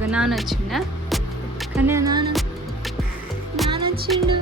అగ నాన్న వచ్చిండా? కానీ నాన్న? నాన్న వచ్చిండు.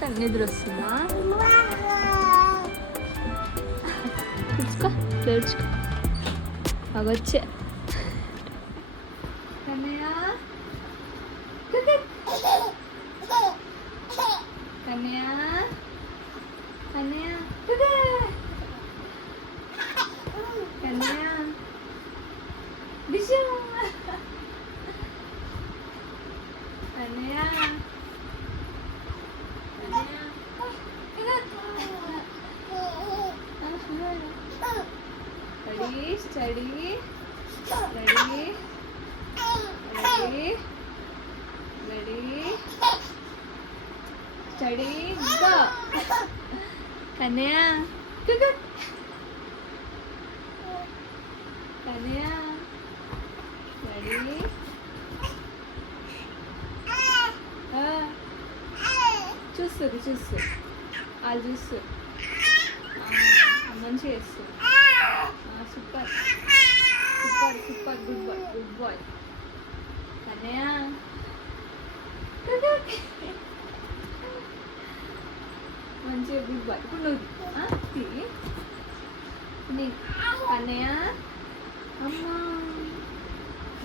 딱 내들었으나. 줄까? 아, 내일 줄까? 아, 그렇지. 아가씨 미션. స్టడీ గో కన్యా కుకు కన్యా రెడీ చూస్తుంది చూస్తుంది వాళ్ళు చూస్తారు మంచిగా చేస్తారు super. Super super. Good boy good boy. Kanya మంచిగా బాయ్ ఇప్పుడు నువ్వు ఆ, నీ కన్నయ్య అమ్మా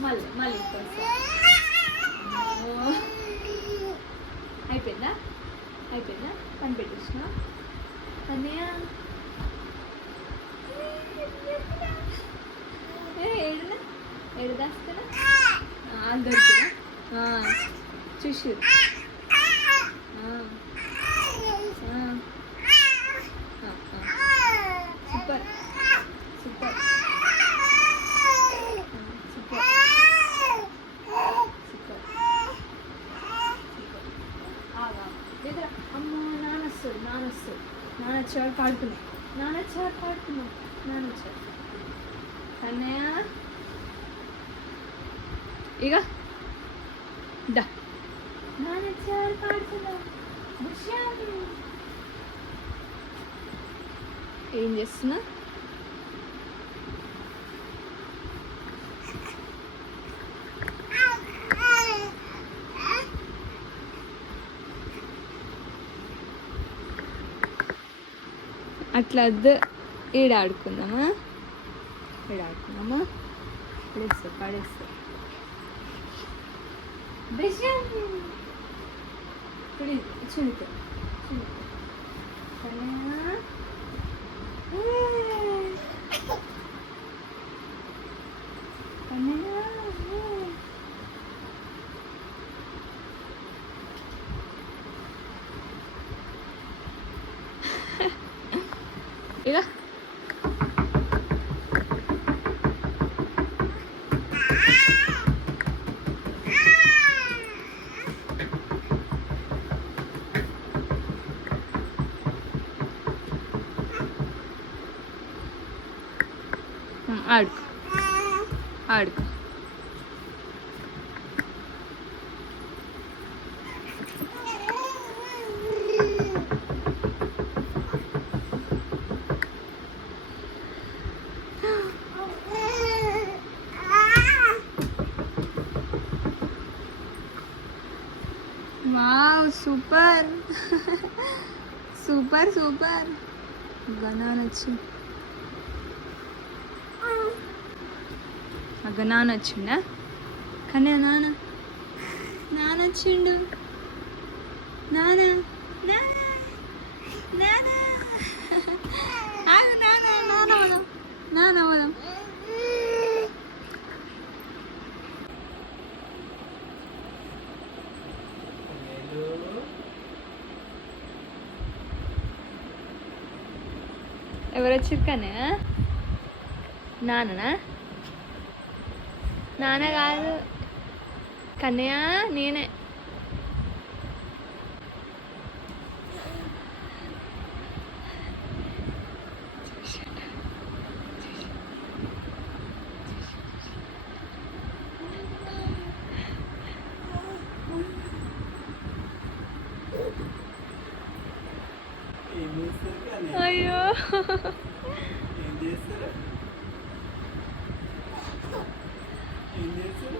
మళ్ళీ మళ్ళీ అయిపోయిందా అయిపోయిందా పని పెట్టేసిన కన్నయ్య ఏ ఏడునా ఏడు దాస్తున్నా దొరికినా చూసి సూపర్ సూపర్ సూపర్ సూపర్ లేదా అమ్మ నాన్న వస్తుంది నాన్న వస్తుంది నాన్న వచ్చేవాడు పాడుకున్నా నాన్న వచ్చేవాడు పాడుకున్నా నాన్న వచ్చేవాడు. కన్నయ్య. ఇక డా నాన్న వచ్చేవాడు పాడుకున్నా ఏం చేస్తున్నా? అట్లా వద్దు ఈడ ఆడుకుందామా ఈడ ఆడుకుందామా పడేస్తా పడేస్తా విషయం ఇప్పుడు ఆడుకో ఆడుకో వావ్ సూపర్ సూపర్ సూపర్ గనాన్ ఆ గనాన్ వచ్చిండా కానీ నాన్న నాన్న వచ్చిండు నాన్న నాన్న నాన్న ఆగు నాన్న నాన్న పోదాం నాన్న పోదాం ఎవరు వచ్చారు కానీ నాన్ననా? నాన్న కాదు కన్నయ్య నేనే. అయ్యో. ఏం చేస్తారు ఏం చేస్తారు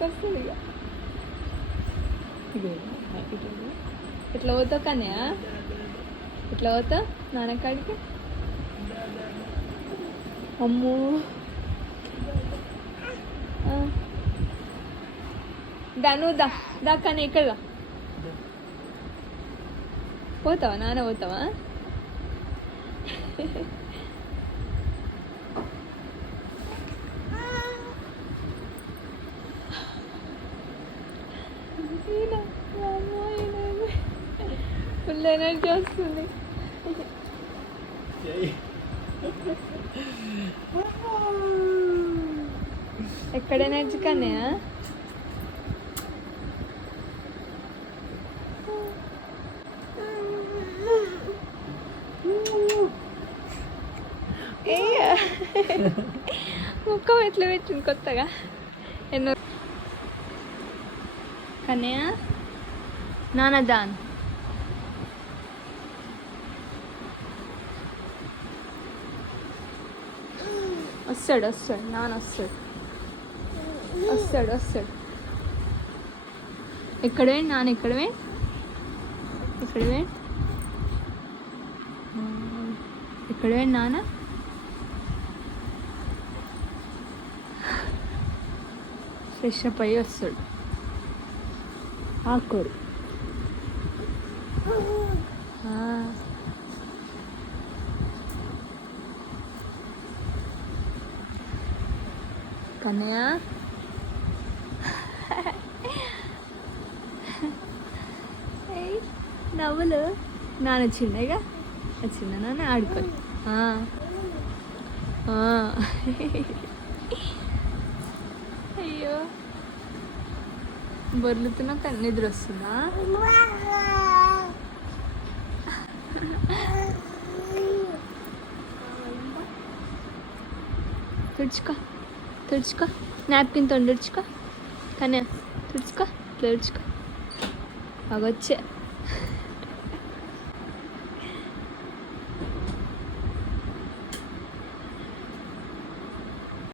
వస్తుంది ఇక ఇదే, ఎట్లా పోతావు కానీ ఎట్లా పోతావు నాన్నకాడికి? అమ్మో. ఆ. దా నువ్వు దా దా కానీ ఇక్కడ పోతావా? నాన్న పోతావా? ఫుల్ ఎనర్జీ వస్తుంది ఎక్కడ ఎనర్జీ ఏయ్య. ముఖం ఎట్లా పెట్టింది కొత్తగా ఎన్నో కన్నయ్య నాన్న దాన్ వస్తాడు వస్తాడు నాన్న వస్తాడు. వస్తాడు వస్తాడు. ఎక్కడవే నాన్న ఎక్కడవే ఎక్కడవే ఎక్కడవే నాన్న? ఫ్రెష్ అప్ అయ్యి వస్తాడు. ఆకోరు ఆ. కన్నయ్య నవ్వులు నాన్న చిన్నగా చిన్న నాన్న ఆడుకో ఆ. ఆ. అయ్యో బొర్లుతున్నా కానీ నిద్ర వస్తుందా? తుడుచుకో తుడుచుకో. నాప్కిన్ తుడుచుకో. కానీ తుడుచుకో ఇట్లా తుడుచుకో. అగొచ్చే.